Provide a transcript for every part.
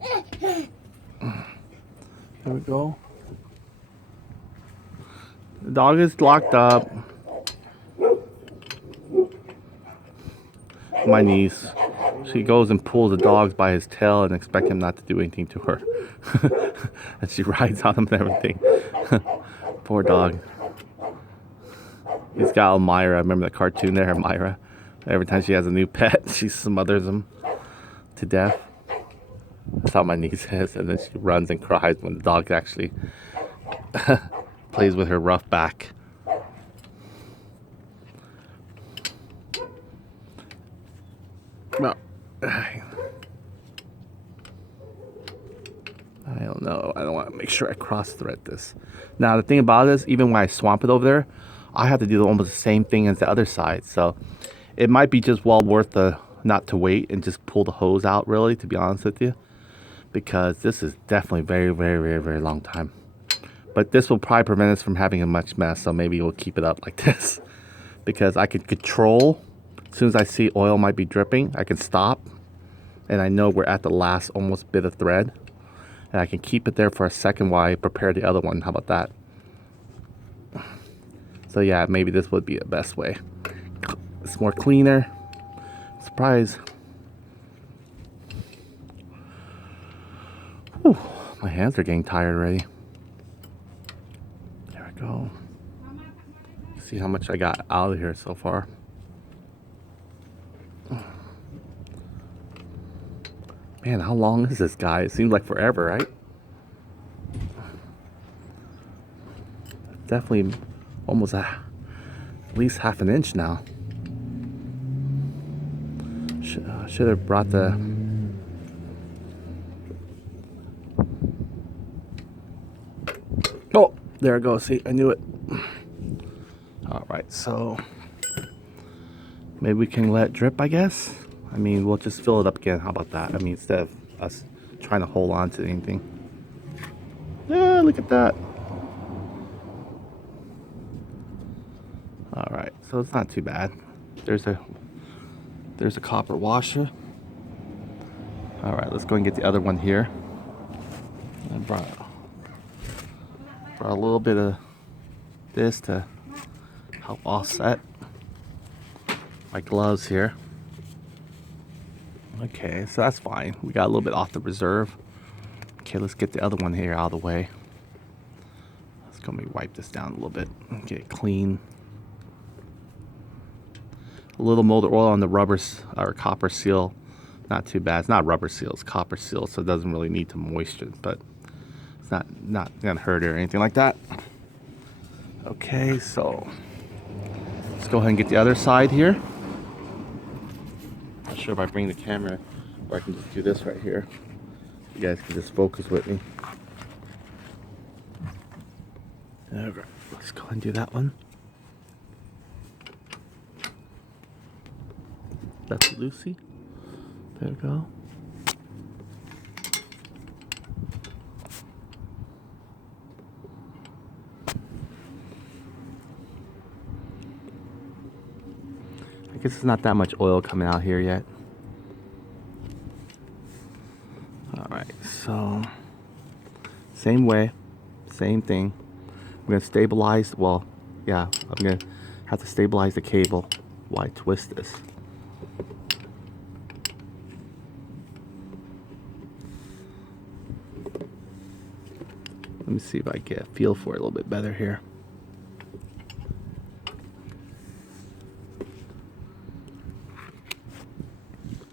There we go. The dog is locked up. My niece, she goes and pulls the dog by his tail and expect him not to do anything to her. And she rides on him and everything. Poor dog. He's got Elmira. Remember the cartoon there, Elmira? Every time she has a new pet, she smothers him to death. That's how my niece is. And then she runs and cries when the dog actually plays with her rough back. No. I don't know. I don't want to make sure I cross thread this. Now the thing about it is, even when I swamp it over there, I have to do almost the same thing as the other side. So it might be just well worth the not to wait and just pull the hose out, really, to be honest with you, because this is definitely very long time. But this will probably prevent us from having a much mess. So maybe we'll keep it up like this, because I can control. As soon as I see oil might be dripping, I can stop, and I know we're at the last almost bit of thread, and I can keep it there for a second while I prepare the other one. How about that? So yeah, maybe this would be the best way. It's more cleaner. Surprise. Whew, my hands are getting tired already. There we go. See how much I got out of here so far. Man, how long is this guy? It seems like forever, right? Definitely almost at least half an inch now. Should have brought the... Oh, there it goes. See, I knew it. All right, so maybe we can let it drip, I guess. I mean, we'll just fill it up again. How about that? I mean, instead of us trying to hold on to anything. Yeah, look at that. All right, so it's not too bad. There's a copper washer. All right, let's go and get the other one here. I brought a little bit of this to help offset my gloves here. Okay, so that's fine. We got a little bit off the reserve. Okay, let's get the other one here out of the way. Let's go maybe wipe this down a little bit and get it clean. A little molded oil on the rubber or copper seal. Not too bad. It's not rubber seal, it's copper seal, so it doesn't really need to moisture, but it's not gonna hurt or anything like that. Okay, so let's go ahead and get the other side here. Not sure if I bring the camera or I can just do this right here. You guys can just focus with me. Okay, let's go ahead and do that one. That's Lucy. There we go. I guess there's not that much oil coming out here yet. Alright, so same way, same thing. I'm going to stabilize, well, yeah, I'm going to have to stabilize the cable while I twist this. Let me see if I get a feel for it a little bit better here.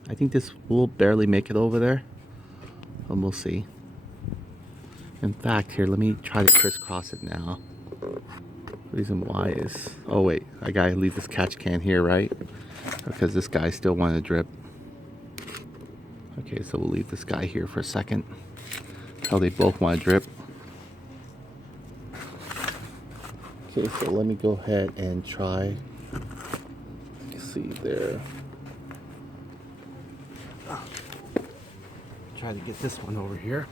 I think this will barely make it over there, and we'll see. In fact, here, let me try to crisscross it now. The reason why is, oh wait, I gotta leave this catch can here, right? Because this guy still wanted to drip. Okay, so we'll leave this guy here for a second. Oh, they both want to drip. Okay, so let me go ahead and try. See there. Try to get this one over here.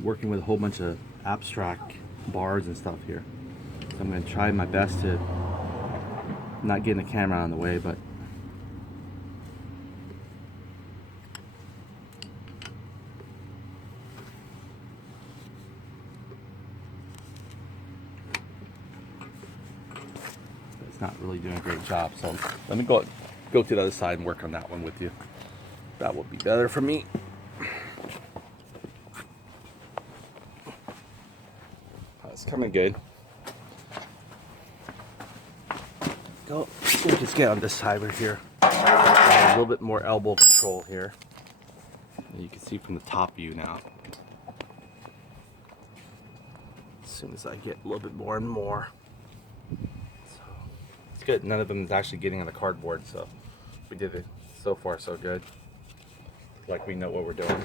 Working with a whole bunch of abstract bars and stuff here. So I'm going to try my best to not getting the camera on the way, but it's not really doing a great job. So let me go to the other side and work on that one with you. That would be better for me. It's coming good. Go. We'll just get on this side right here. A little bit more elbow control here. And you can see from the top view now. As soon as I get a little bit more and more. So it's good. None of them is actually getting on the cardboard, so we did it so far so good. Like we know what we're doing.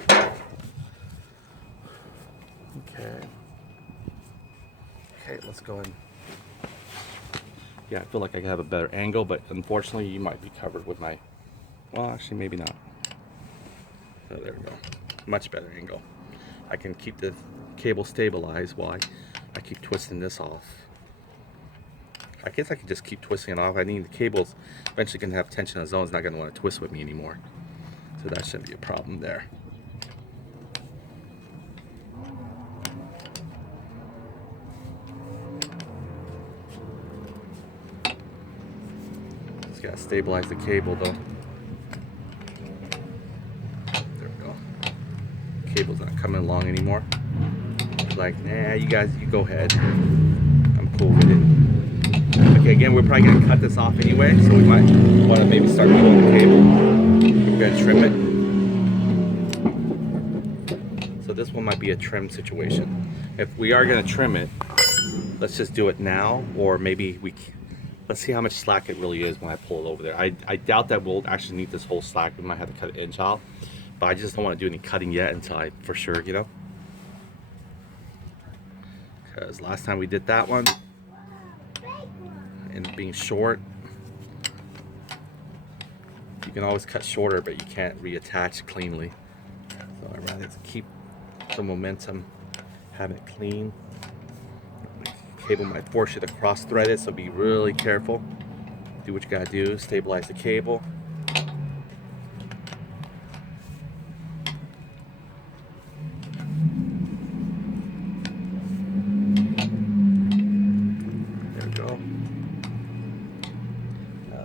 Okay. Okay, let's go in. Yeah, I feel like I could have a better angle, but unfortunately you might be covered with my, well, actually maybe not. Oh, there we go. Much better angle. I can keep the cable stabilized while I keep twisting this off. I guess I can just keep twisting it off. I need the cables eventually going to have tension on its own. It's not going to want to twist with me anymore. So that shouldn't be a problem there. Just got to stabilize the cable though. There we go. Cable's not coming along anymore. Like, nah, you guys, you go ahead. I'm cool with it. Okay, again, we're probably gonna cut this off anyway, so we might want to maybe start pulling the cable. We're gonna trim it. So this one might be a trim situation. If we are gonna trim it, let's just do it now, or maybe let's see how much slack it really is when I pull it over there. I doubt that we'll actually need this whole slack. We might have to cut an inch off, but I just don't want to do any cutting yet until I, for sure, you know. Because last time we did that one, and being short, you can always cut shorter, but you can't reattach cleanly. So I'd rather keep the momentum, having it clean. The cable might force you to cross thread it, so be really careful. Do what you gotta do, stabilize the cable.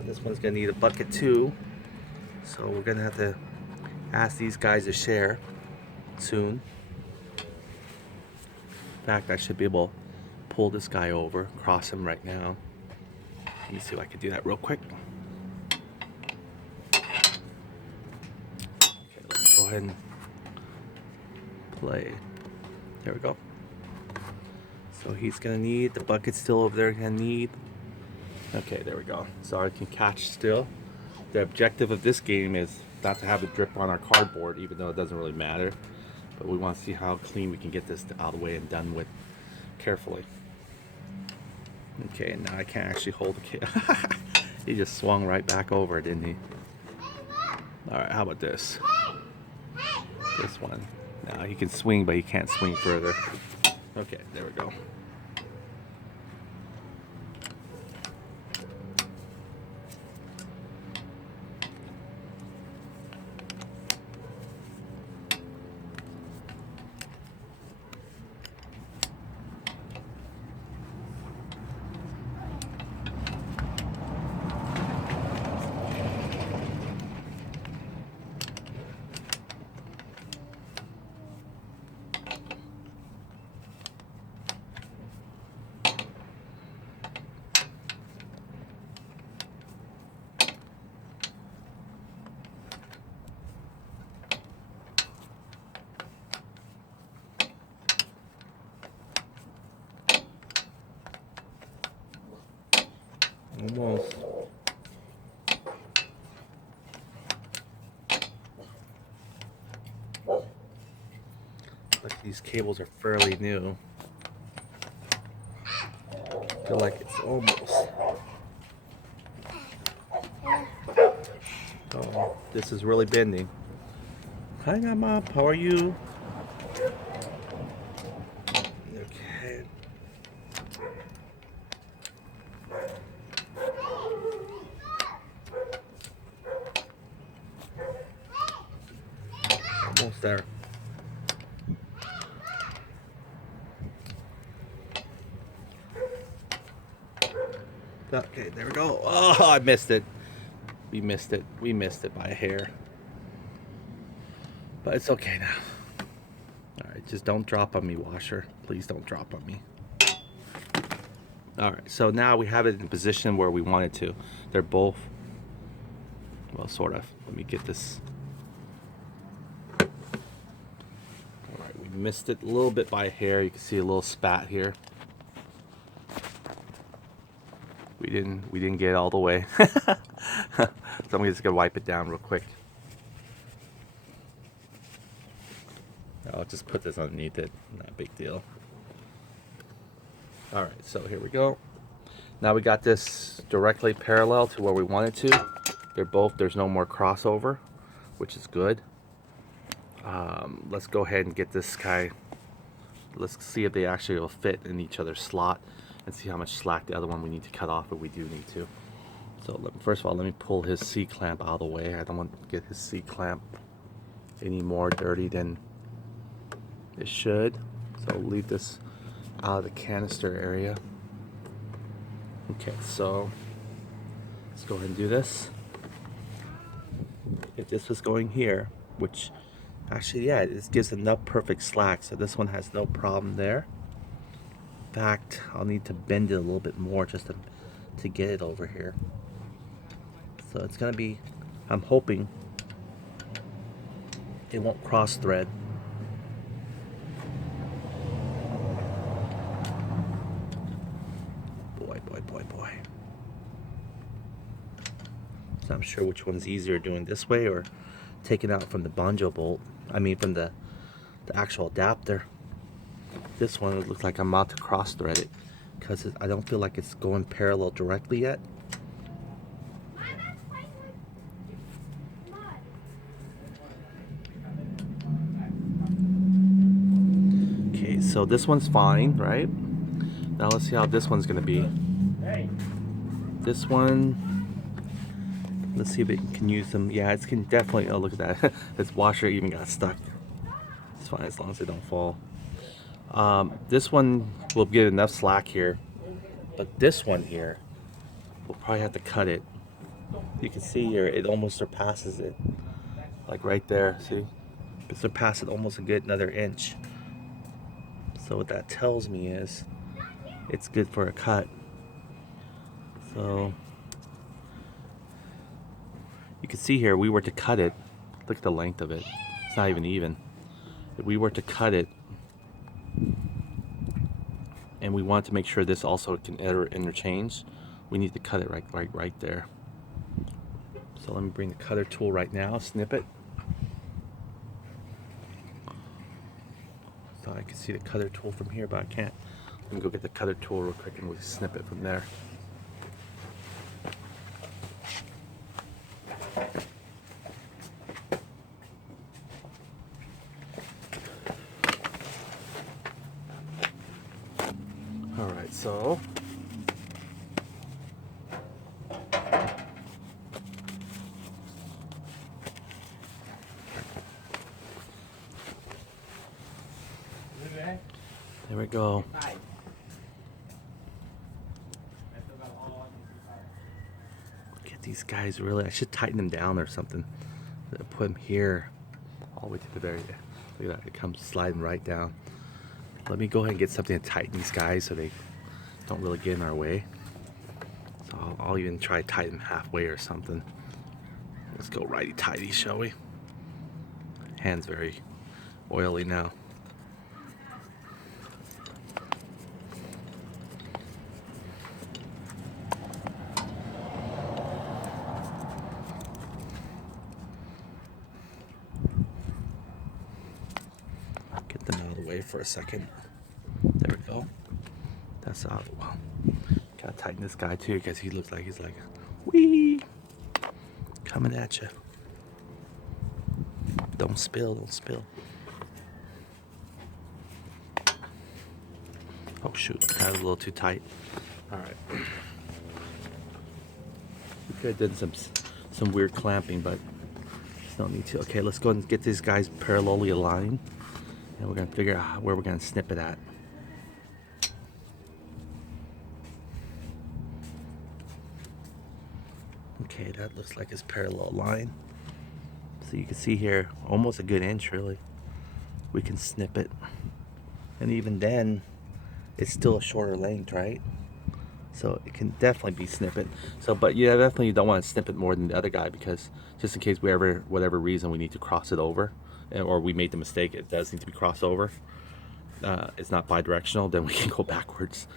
This one's gonna need a bucket too, so we're gonna have to ask these guys to share soon. In fact, I should be able to pull this guy over, cross him right now. Let me see if I can do that real quick. Okay, let me go ahead and play. There we go. So he's gonna need, the bucket's still over there, gonna need. Okay, there we go. So I can catch still. The objective of this game is not to have it drip on our cardboard, even though it doesn't really matter. But we want to see how clean we can get this out of the way and done with carefully. Okay, now I can't actually hold the cable. He just swung right back over, didn't he? Alright, how about this? This one. Now he can swing, but he can't swing further. Okay, there we go. Almost. Like these cables are fairly new. I feel like it's almost. Oh, this is really bending. Hi, Mama. How are you? Okay. there. Okay, there we go. Oh, I missed it. We missed it. We missed it by a hair. But it's okay now. Alright, just don't drop on me, washer. Please don't drop on me. Alright, so now we have it in position where we want it to. They're both, well, sort of. Let me get this. Alright, we missed it a little bit by a hair. You can see a little spat here. We didn't get it all the way. So I'm just gonna wipe it down real quick. I'll just put this underneath it. Not a big deal. Alright, so here we go. Now we got this directly parallel to where we want it to. They're both, there's no more crossover, which is good. Let's go ahead and get this guy. Let's see if they actually will fit in each other's slot and see how much slack the other one we need to cut off if we do need to. So first of all, let me pull his C-clamp out of the way. I don't want to get his C-clamp any more dirty than it should. So leave this out of the canister area. Okay, so let's go ahead and do this. If this was going here, which actually, yeah, it gives enough perfect slack, so this one has no problem there. In fact, I'll need to bend it a little bit more just to get it over here. So it's gonna be, I'm hoping it won't cross thread. Boy. So I'm sure which one's easier, doing this way or taking out from the banjo bolt. I mean from the actual adapter. This one, it looks like I'm about to cross thread it because I don't feel like it's going parallel directly yet. Okay, so this one's fine, right? Now let's see how this one's gonna be. This one, let's see if it can use them. Yeah, it's can definitely. Oh, look at that. This washer even got stuck. It's fine as long as they don't fall. This one will get enough slack here, but this one here, we'll probably have to cut it. You can see here, it almost surpasses it. Like right there, see? It surpasses it almost a good another inch. So what that tells me is, it's good for a cut. So you can see here, we were to cut it. Look at the length of it. It's not even. If we were to cut it, and we want to make sure this also can interchange, we need to cut it right there. So let me bring the cutter tool right now, snip it. So I can see the cutter tool from here, but I can't. Let me go get the cutter tool real quick and we'll snip it from there. Alright, so there we go. Look at these guys, really. I should tighten them down or something. Put them here all the way to the very end. Look at that, it comes sliding right down. Let me go ahead and get something to tighten these guys so they don't really get in our way. So I'll even try to tighten them halfway or something. Let's go righty-tighty, shall we? Hand's very oily now. Get them out of the way for a second. There we go. That's out. Well, gotta tighten this guy too because he looks like he's like, wee, coming at you. Don't spill, don't spill. Oh shoot, that was a little too tight. All right. We could have done some weird clamping, but No need to. Okay, let's go and get these guys parallelly aligned. And we're going to figure out where we're going to snip it at. Okay, that looks like it's parallel line. So you can see here, almost a good inch really. We can snip it. And even then, it's still a shorter length, right? So it can definitely be snippet. So, but you definitely don't want to snip it more than the other guy, because just in case we ever, whatever reason, we need to cross it over, or we made the mistake, it does need to be crossed over. It's not bi-directional, then we can go backwards.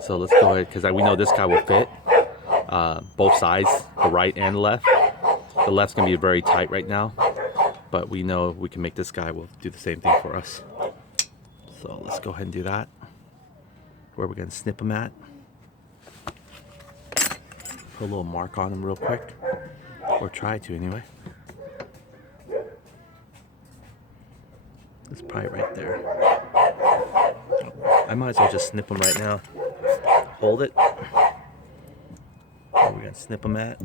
So let's go ahead, because we know this guy will fit both sides, the right and the left. The left's gonna be very tight right now, but we know we can make this guy will do the same thing for us. So let's go ahead and do that. Where we're gonna snip him at. Put a little mark on him real quick, or try to anyway. It's probably right there. I might as well just snip him right now. Hold it. Where we're gonna snip him at.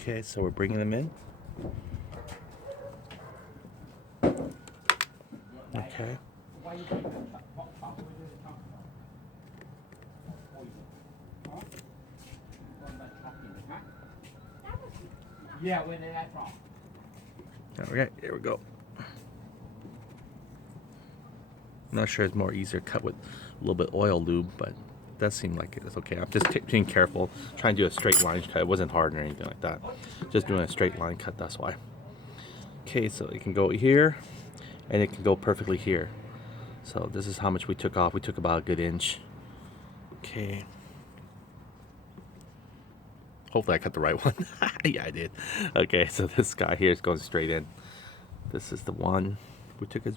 Okay, so we're bringing them in. Okay. Yeah, where did that from? Okay, here we go. I'm not sure it's more easier cut with a little bit oil lube, but it does seem like it's okay. I'm just being careful, trying to do a straight line cut. It wasn't hard or anything like that. Just doing a straight line cut, that's why. Okay, so it can go here, and it can go perfectly here. So this is how much we took off. We took about a good inch. Okay. Hopefully I cut the right one. Yeah, I did. Okay, so this guy here is going straight in. This is the one. We took his...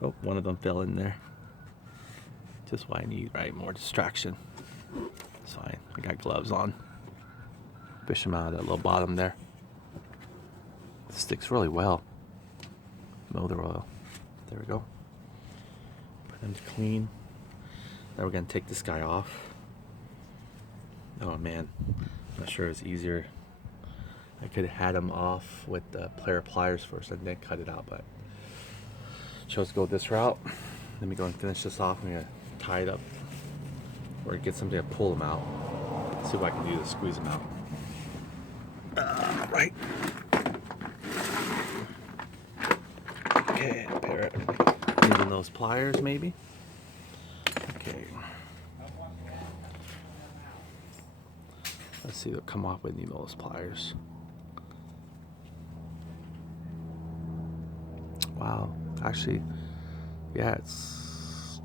Oh, one of them fell in there. Just what I need, right? More distraction. It's fine. I got gloves on. Fish him out of that little bottom there. It sticks really well. Motor oil. There we go. Put them to clean. Now we're going to take this guy off. Oh man, I'm not sure it's easier. I could have had him off with the pair of pliers first and then cut it out, but chose to go this route. Let me go and finish this off. I'm gonna tie it up or get something to pull them out. See what I can do to squeeze them out. Right. Okay, pair it. Using those pliers maybe. Okay. Let's see what come off with those pliers. Wow, actually, yeah, it's.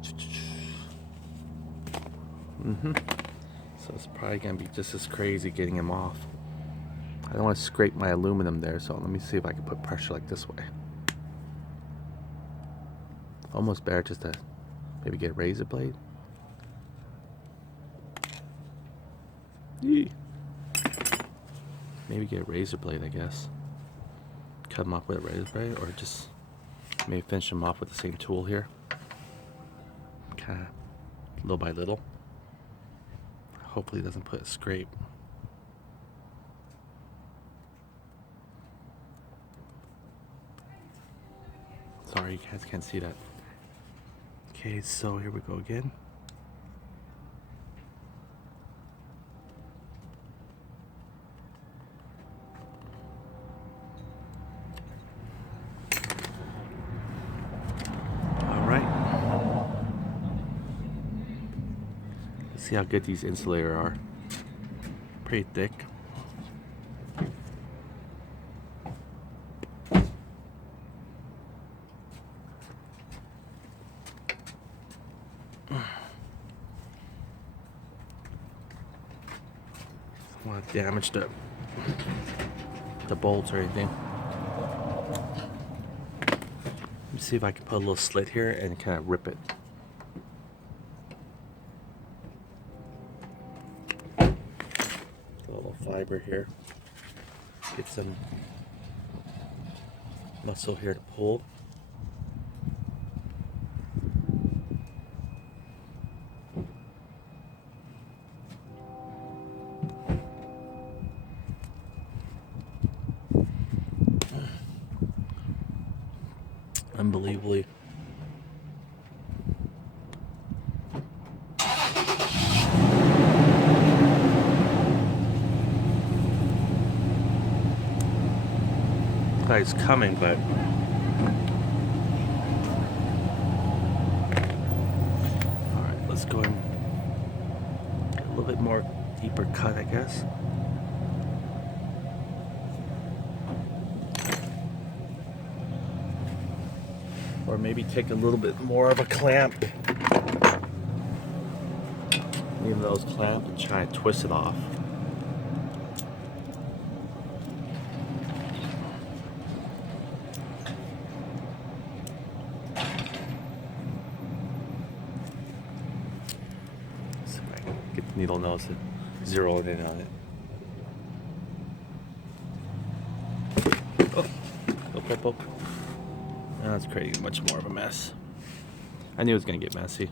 So it's probably gonna be just as crazy getting them off. I don't want to scrape my aluminum there, so let me see if I can put pressure like this way. Almost better just to maybe get a razor blade. Yee. Maybe get a razor blade, I guess. Cut them off with a razor blade, or just maybe finish them off with the same tool here. Kind of little by little. Hopefully it doesn't put a scrape. Sorry, you guys can't see that. Okay, so here we go again. See how good these insulators are. Pretty thick. Don't want to damage the bolts or anything. Let me see if I can put a little slit here and kind of rip it. Fiber here, get some muscle here to pull. unbelievably. Guy's coming, but all right, let's go and get a little bit more deeper cut, I guess. Or maybe take a little bit more of a clamp. Leave those clamp and try and twist it off. See if I can get the needle nose to zero it in on it. Oh, oh. That's creating much more of a mess. I knew it was gonna get messy.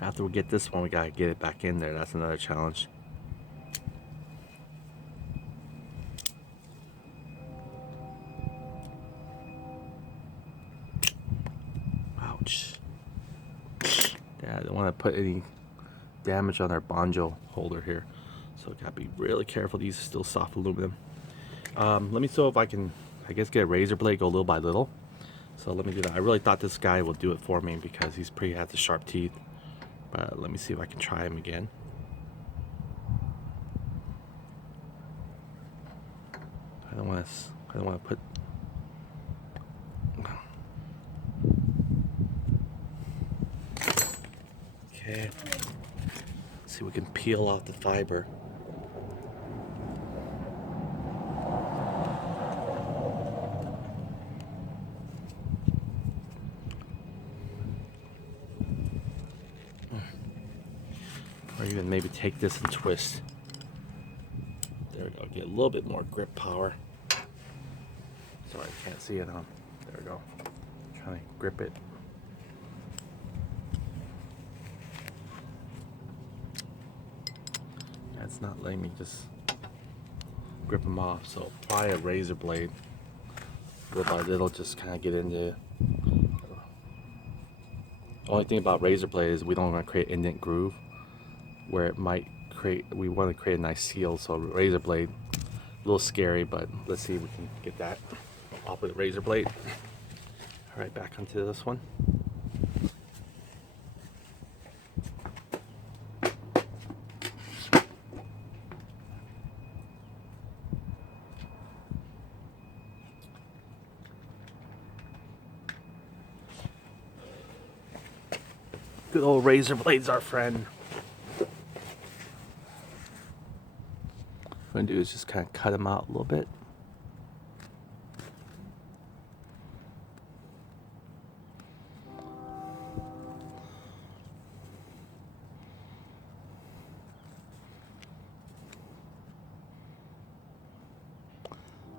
After we get this one, we gotta get it back in there. That's another challenge. Ouch. Yeah, I don't want to put any damage on our banjo holder here, so gotta be really careful. These are still soft aluminum. Let me see if I can, I guess, get a razor blade, go little by little. So let me do that. I really thought this guy will do it for me because he's pretty has the sharp teeth. But let me see if I can try him again. I don't want to put. Okay. Let's see if we can peel off the fiber. Or even maybe take this and twist. There we go. Get a little bit more grip power. Sorry, I can't see it on. There we go. Trying to grip it. Yeah, it's not letting me just grip them off. So apply a razor blade. Little by little, just kind of get into. The only thing about razor blade is we don't want to create indent groove where it might create, we want to create a nice seal. So razor blade, a little scary, but let's see if we can get that off with a razor blade. All right, back onto this one. Good old razor blade's our friend. What I'm gonna do is just kind of cut them out a little bit.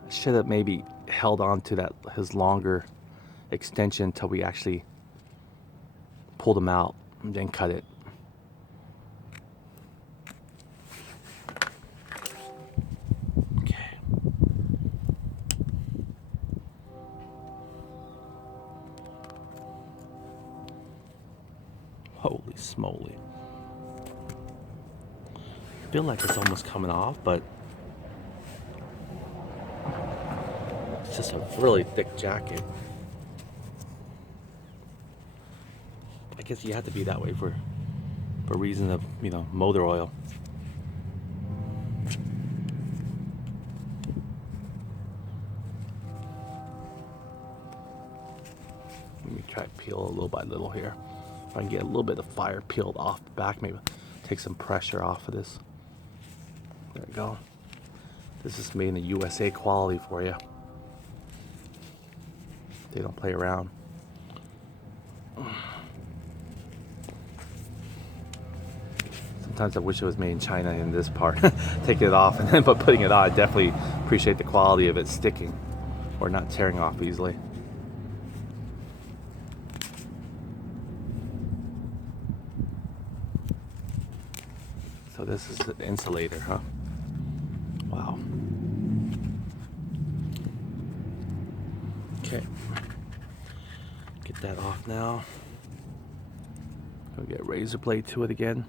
I should have maybe held on to that his longer extension until we actually pulled them out and then cut it. Holy smoly. I feel like it's almost coming off, but it's just a really thick jacket. I guess you have to be that way for reason of, you know, motor oil. Let me try to peel a little by little here. If I can get a little bit of fire peeled off the back, maybe take some pressure off of this. There we go. This is made in the USA quality for you. They don't play around. Sometimes I wish it was made in China in this part. Take it off and then but putting it on, I definitely appreciate the quality of it sticking or not tearing off easily. So this is the insulator, huh? Wow. Okay. Get that off now. Go get a razor blade to it again.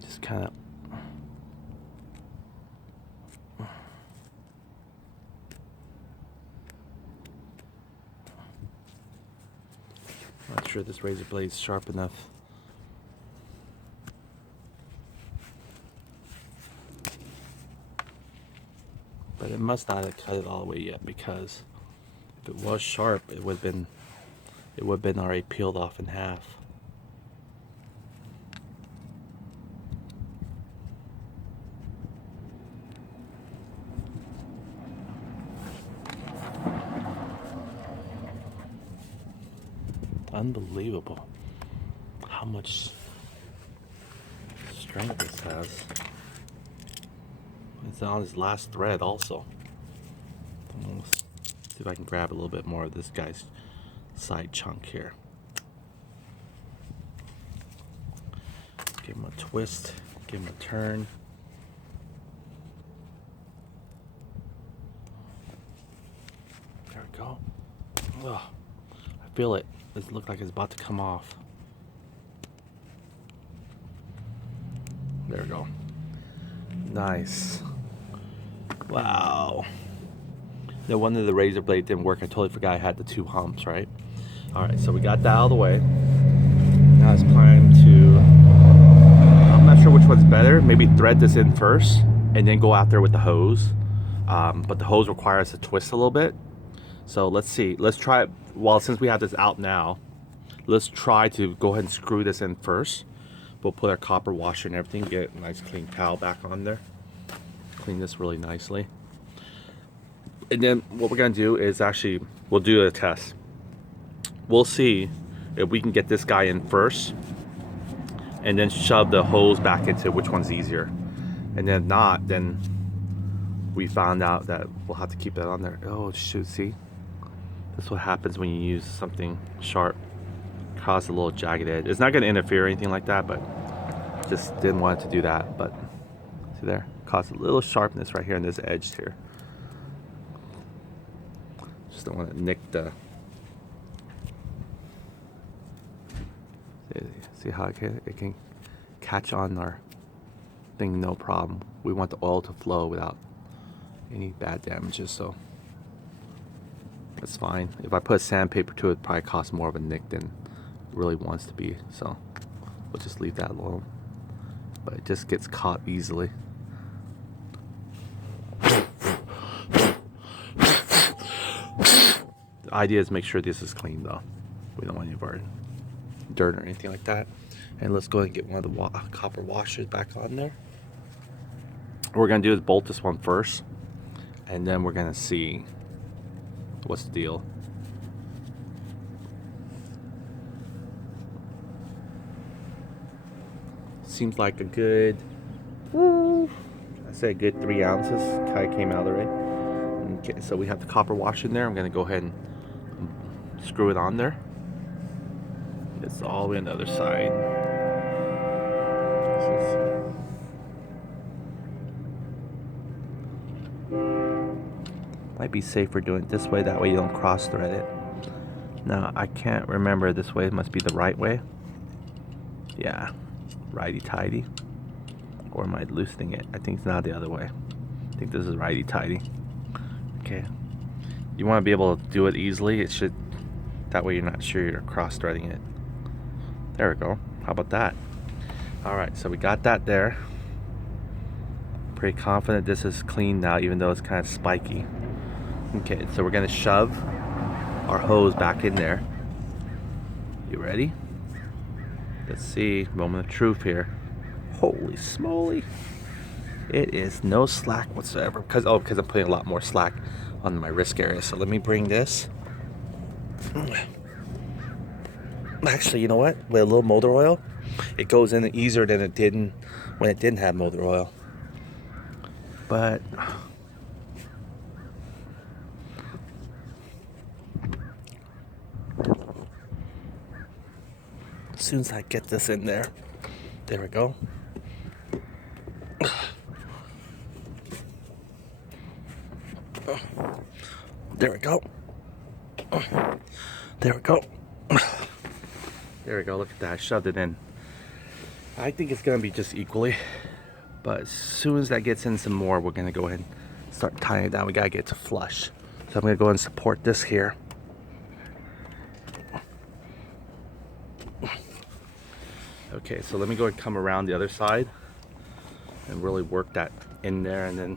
Just kind of. Not sure this razor blade's sharp enough. But it must not have cut it all the way yet, because if it was sharp, it would have been already peeled off in half. Unbelievable how much strength this has. It's on his last thread also. Let's see if I can grab a little bit more of this guy's side chunk here. Give him a twist, give him a turn. There we go. Ugh, I feel it. It looks like it's about to come off. There we go. Nice. Wow. No wonder the razor blade didn't work. I totally forgot I had the two humps, right? Alright, so we got that out of the way. Now it's time to, I'm not sure which one's better. Maybe thread this in first and then go out there with the hose. But the hose requires a twist a little bit. So let's see. Let's try it. Well, since we have this out now, let's try to go ahead and screw this in first. We'll put our copper washer and everything. Get a nice clean towel back on there. Clean this really nicely. And then what we're gonna do is actually, we'll do a test. We'll see if we can get this guy in first and then shove the hose back into which one's easier. And then if not, then we found out that we'll have to keep that on there. Oh shoot, see? That's what happens when you use something sharp. Cause a little jagged edge. It's not gonna interfere or anything like that, but just didn't want it to do that. But see there? Caused a little sharpness right here on this edge here. Just don't want to nick the. See how it can catch on our thing, no problem. We want the oil to flow without any bad damages, so that's fine. If I put sandpaper to it, it'd probably cost more of a nick than it really wants to be, so we'll just leave that alone. But it just gets caught easily. The idea is make sure this is clean though. We don't want any of our dirt or anything like that. And let's go ahead and get one of the copper washers back on there. What we're gonna do is bolt this one first, and then we're gonna see what's the deal. Seems like a good, I say a good 3 ounces kind of came out already. Okay, so we have the copper wash in there. I'm gonna go ahead and screw it on there. It's all the way on the other side. Might be safer doing it this way, that way you don't cross thread it. Now I can't remember, this way it must be the right way. Yeah, righty tighty. Or am I loosening it? I think it's now the other way. I think this is righty tighty. Okay. You want to be able to do it easily. It should, that way you're not sure you're cross threading it. There we go. How about that? Alright, so we got that there. Pretty confident this is clean now, even though it's kind of spiky. Okay, so we're gonna shove our hose back in there. You ready? Let's see, moment of truth here. Holy smoly. It is no slack whatsoever, because I'm putting a lot more slack on my wrist area. So let me bring this. Actually, you know what? With a little motor oil, it goes in easier than it did when it didn't have motor oil. But as soon as I get this in there, there we go. There we go. There we go. There we go. Look at that. I shoved it in. I think it's gonna be just equally, but as soon as that gets in some more, we're gonna go ahead and start tying it down. We gotta get it to flush. So I'm gonna go ahead and support this here. Okay, so let me go and come around the other side and really work that in there, and then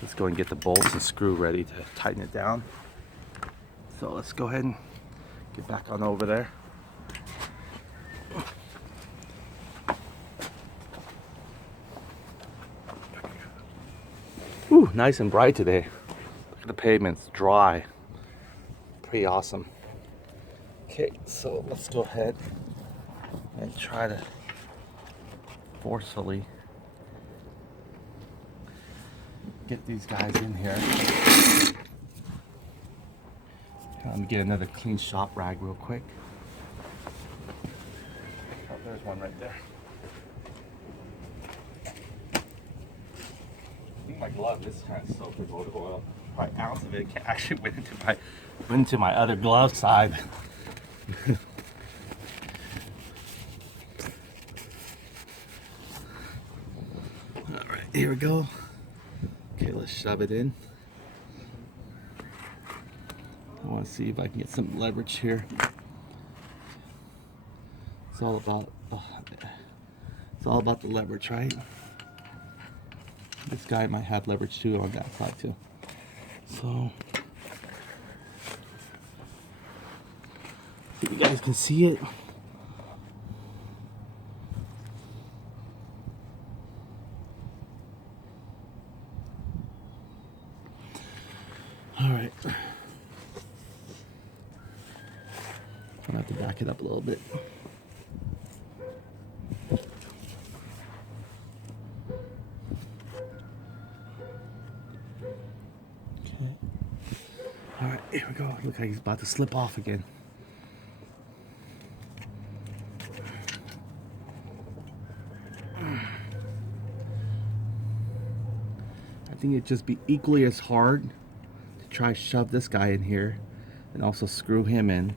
let's go and get the bolts and screw ready to tighten it down. So let's go ahead and get back on over there. Ooh, nice and bright today. Look at the pavement, it's dry. Pretty awesome. Okay, so let's go ahead and try to forcefully get these guys in here. Let me get another clean shop rag real quick. Oh, there's one right there. I think my glove is kind of soaked with motor oil. Probably an ounce of it actually went into my other glove side. All right, here we go. Okay, let's shove it in. I want to see if I can get some leverage here. It's all about the leverage, right? This guy might have leverage too on that side too. So, if you guys can see it. All right. I'm gonna have to back it up a little bit. Okay. All right, here we go. Look like he's about to slip off again. I think it'd just be equally as hard to try to shove this guy in here and also screw him in.